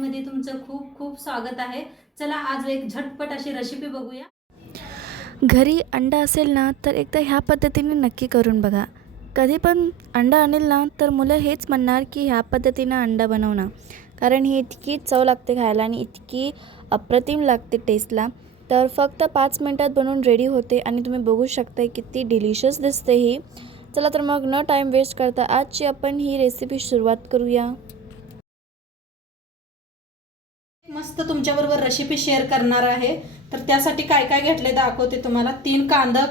मध्ये तुमचं खूप खूप स्वागत आहे। चला आज एक झटपट अशी रेसिपी बघूया। घरी अंडा असेल ना तर एकदा ह्या पद्धतीने नक्की करून बघा। कधी पण अंडा आणेल ना तर मुलं हेच म्हणणार की ह्या पद्धतीनं अंडा बनव ना, कारण ही इतकी चव लागते खायला आणि इतकी अप्रतिम लागते टेस्टला। तर फक्त 5 मिनिटात बनवून रेडी होते आणि तुम्ही बघू शकता किती डिलिशियस दिसते ही। चला तर मग न टाईम वेस्ट करता आजची आपण ही रेसिपी सुरुवात करूया। मस्त तुमच्याबरोबर रेसिपी शेअर करणार आहे। तर त्यासाठी काय काय घेतले दाखवते तुम्हाला। 3 कांदा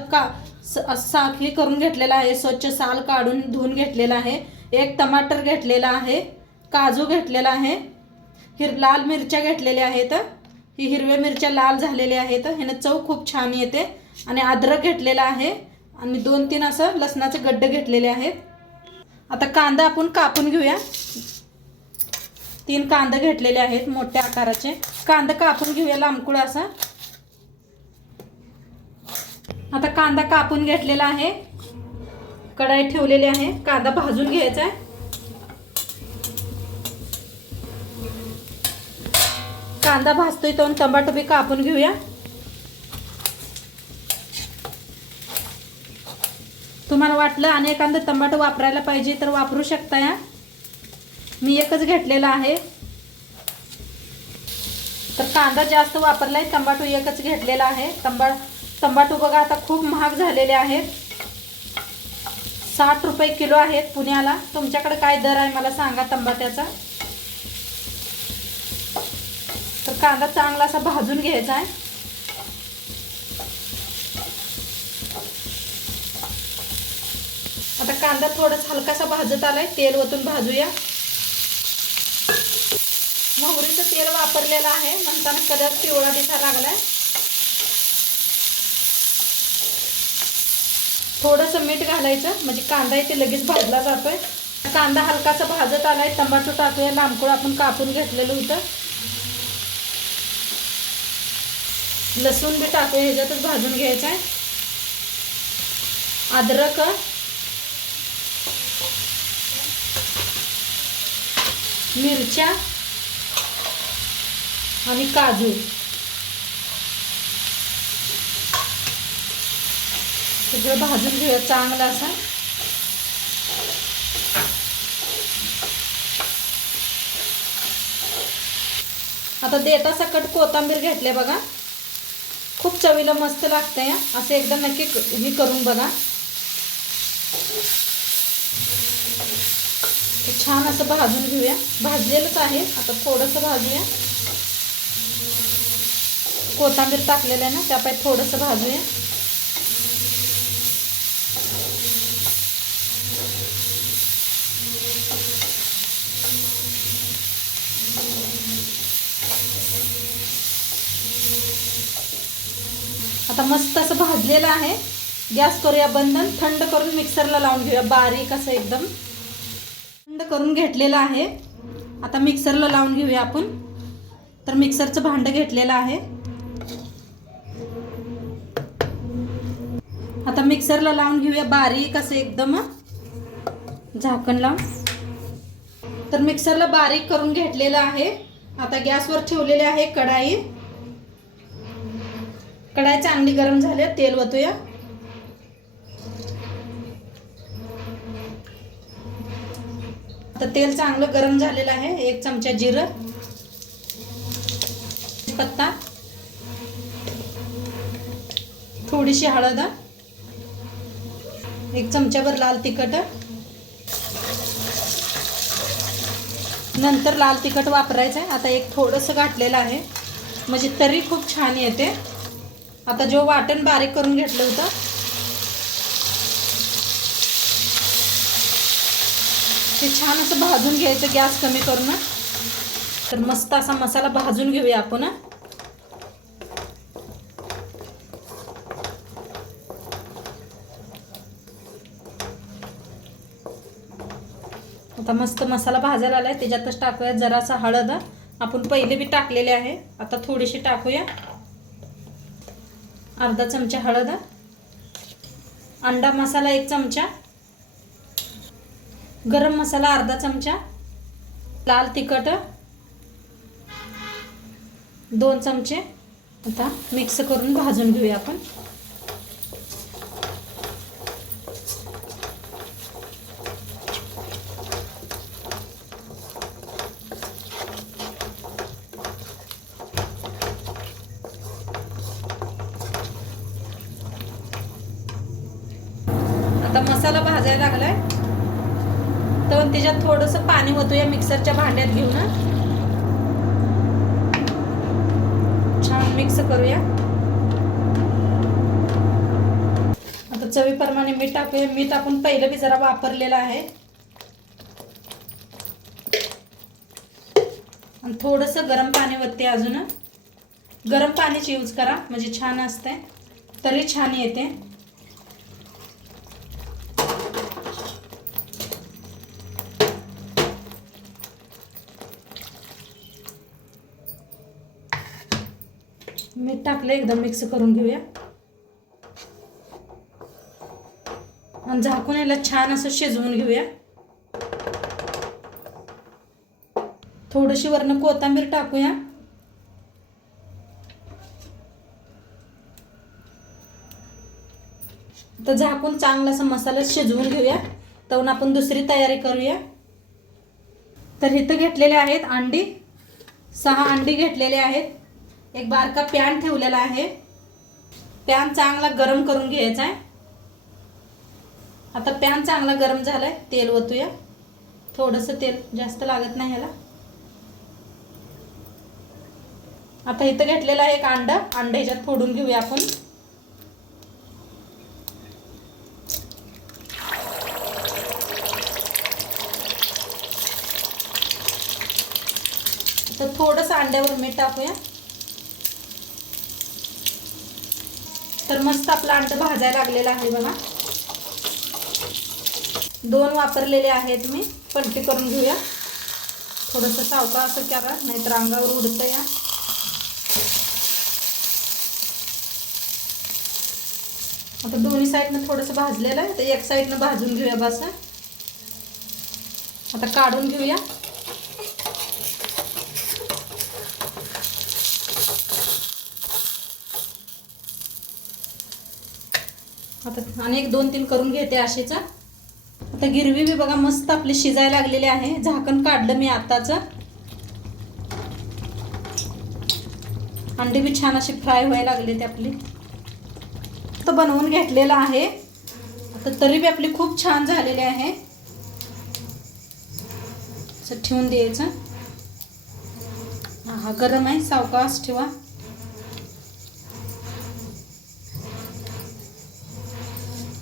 साखळी करून घेतलेला आहे, स्वच्छ साल काढून धुवून घेतलेला आहे। 1 टमाटर घेतलेला आहे, काजू घेतलेला आहे, लाल मिरच्या घेतलेल्या आहेत। ही हिरव्या मिरच्या लाल झालेल्या आहेत, ह्याने चव खूप छान येते। आणि अद्रक घेतलेला आहे आणि 2-3 असं लसणाचे गड्डे घेतलेले आहेत। आता कांदा आपण कापून घेऊया। 3 कांदे घेतलेले आहेत मोठ्या आकाराचे। कांदा कापून घेऊया लांबकुळ असा। आता कांदा कापून घेतलेला आहे, कढई ठेवलेली आहे, कांदा भाजून घ्यायचा आहे। कांदा भाजतोय तो टमाटर बी कापून घेऊया। तुम्हाला वाटलं आणि एखादा टमाटर वापरायला पाहिजे तर वापरू शकता या, मी एकच घेतलेला आहे। तर कांदा जास्त वापरलाय, टमाटो एकच घेतलेला आहे। टमाटो बघा आता खूप महाग झालेले आहेत, 60 रुपये किलो आहेत पुण्याला। तुमच्याकडे काय दर आहे मला सांगा टमाट्याचा। तर कांदा चांगला असा भाजून घ्यायचा आहे। आता कांदा थोडासा हलकासा भाजत आलाय, तेल ओतून भाजूया। मोहरीचं तेल वापरलेलं आहे, म्हणताना कलर पिवळा दिसायला लागलाय। थोडंसं मीठ घालायचं म्हणजे कांदा इथे लगेच भाजला जातोय। कांदा हलकासा भाजत आलाय, टमाटर टाकूया लांबकुळ आपण कापून घेतलेलं होतं। लसूण बी टाकूया, ह्याच्यातच भाजून घ्यायचं आहे। अद्रक, मिरच्या आणि काजू सगळं भाजून घेऊया चांगलं असं। आता देता सकट कोथिंबीर घेतले बघा, खूप चवीला मस्त लागते या, असं एकदा नक्की हे करून बघा। छान असं भाजून घेऊया, भाजलेलंच आहे, आता थोडंसं भाजूया। कोथिंबीर टाकलेलं आहे ना, त्यापायी थोडंसं भाजूया। आता मस्त असं भाजलेलं आहे, गॅस करूया बंद, थंड करून मिक्सरला लावून घेऊया बारीक असं एकदम। थंड करून घेतलेलं आहे, आता मिक्सरला लावून घेऊया आपण। तर मिक्सरचं भांडं घेतलेलं आहे, आता मिक्सरला लावून घेऊया बारीक असं एकदम, झाकण लावून। तर मिक्सरला बारीक करून घेतलेलं आहे। आता गॅसवर ठेवलेले आहे कढाई, कढाई चांगली गरम झाली, तेल ओतूया। आता तेल चांगलं गरम झालेलं आहे, 1 चमचा जिरं, पत्ता, थोडीशी हळद, 1 चमचाभर लाल तिखट, नंतर लाल तिखट वापरायचं आहे। आता एक थोडंसं घातलेलं आहे म्हणजे तरी खूप छान येते। आता जो वाटण बारीक करून घेतलं होतं ते छान असं भाजून घ्यायचं, गॅस कमी करून। तर मस्त असा मसाला भाजून घेऊया आपण। आता मस्त मसाला भाजायला आलाय, त्याच्यातच टाकूया जरासा हळद, आपण पहिले बी टाकलेले आहे, आता थोडीशी टाकूया। अर्धा चमचा हळद, अंडा मसाला 1 चमचा, गरम मसाला अर्धा चमचा, लाल तिखट, 2 चमचे आता मिक्स करून भाजून घेऊया आपण. आता मसाला भाजायला लागलाय तर त्याच्यात थोडंसं पाणी ओतूया मिक्सरच्या भांड्यात घेऊन. छान मिक्स करूया. आता चवीप्रमाणे मीठ टाकूया. मीठ आपण पहिलं बी जरा वापरलेलं आहे. आणि थोडंसं गरम पाणी ओतते. अजून गरम पाणीच यूज करा म्हणजे छान असते, तरी छान येते. मीठ टाकलं, एकदम मिक्स करून घेऊया आणि झाकून याला छान असं शिजवून घेऊया. थोडीशी वरनं कोथिंबीर टाकूया. तर झाकून चांगला असा मसाला शिजवून घेऊया. तर आपण दुसरी तयारी करूया. तर इथं घेतलेले आहेत अंडी, 6 अंडी घेतलेले आहेत. एक बारका पॅन ठेवलेला आहे. पॅन चांगला गरम करून घ्यायचा आहे. आता पॅन चांगला गरम झालाय. तेल ओतूया. थोडंसं तेल, जास्त लागत नाही ह्याला. आता इथं घेतलेला आहे एक अंडा ह्याच्यात फोडून घेऊया आपण. तर थोडंसं अंड्यावर मीठ टाकूया. तर मस्त आपला अंड भाजायला लागलेला आहे बघा. 2 वापरलेले आहेत मी. पलटी करून घेऊया. थोडंसं सावकाश असं करा, नाहीतर अंगावर उडतं या. आता दोन्ही साईडनं थोडंसं भाजलेलं आहे, तर एक साईडनं भाजून घेऊया बस. आता काढून घेऊया. आता आणि 1-2-3 करून घेते अशीच. आता गिरवी बी बघा मस्त आपली शिजायला लागलेली आहे. झाकण काढलं मी आताच. अंडी बी छान अशी फ्राय व्हायला लागले ते आपली. तर बनवून घेतलेलं आहे. आता तरी बी आपली खूप छान झालेली आहे. असं ठेवून द्यायचं. हा गरम आहे, सावकाश ठेवा.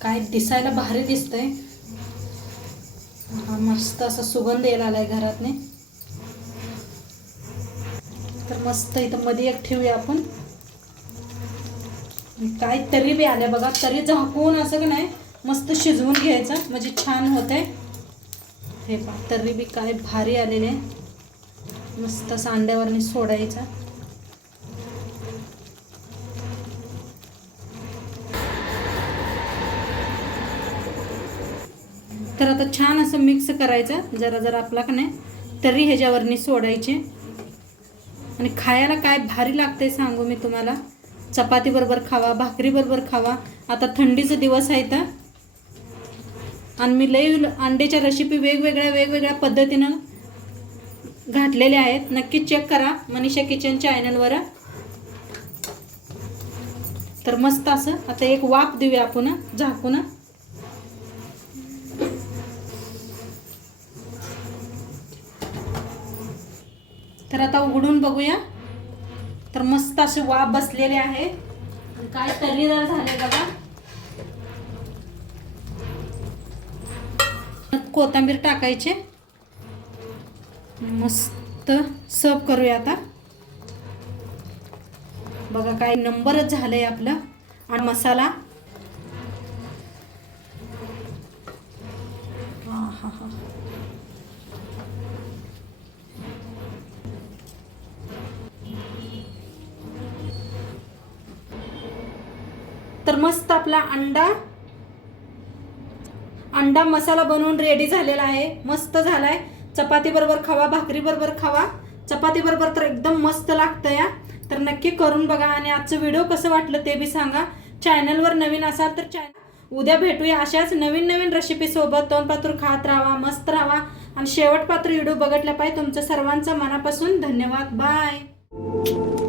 काय दिसायला भारी दिसतंय. हा मस्त असा सुगंध यायला आलाय घरातने. तर मस्त इथं मध्ये एक ठेवूया आपण. काय तरी बी आल्या बघा. तरी झाकून असं की नाही मस्त शिजवून घ्यायचं म्हणजे छान होतंय. हे पहा तरी बी काय भारी आलेले. मस्त असं अंड्यावरनी सोडायचं. तर आता छान असं मिक्स करायचं. जरा जरा आपला का नाही तरी ह्याच्यावरनी सोडायचे. आणि खायला काय भारी लागते सांगू मी तुम्हाला. चपाती बरोबर खावा, भाकरी बरोबर खावा. आता थंडीचे दिवस आहेत आणि मी लई अंड्याच्या रेसिपी वेगवेगळ्या पद्धतीनं घातलेल्या आहेत. नक्की चेक करा मनीषा किचन चॅनलवर. तर मस्त असं आता एक वाफ देऊया आपण झाकून. तर आता उघडून बघूया. तर मस्त असे वाफ बसलेले आहे. काय तर्रीदार झाले बघा. कोथिंबीर टाकायचे. मस्त सर्व करूया आता. बघा काय नंबरच झालंय आपलं. आणि मसाला तर मस्त आपला अंडा मसाला बनवून रेडी झालेला आहे. मस्त झालाय. चपाती बरोबर खावा, भाकरी बरोबर खावा. चपाती बरोबर तर एकदम मस्त लागतं या. तर नक्की करून बघा आणि आजचं व्हिडिओ कसं वाटलं ते बी सांगा. चॅनलवर नवीन असाल तर उद्या भेटूया अशाच नवीन नवीन रेसिपी सोबत. तोंडपात्र खात राहा, मस्त राहा आणि शेवटपात्र व्हिडिओ बघितल्या पाहिजे. तुमचं सर्वांचं मनापासून धन्यवाद. बाय.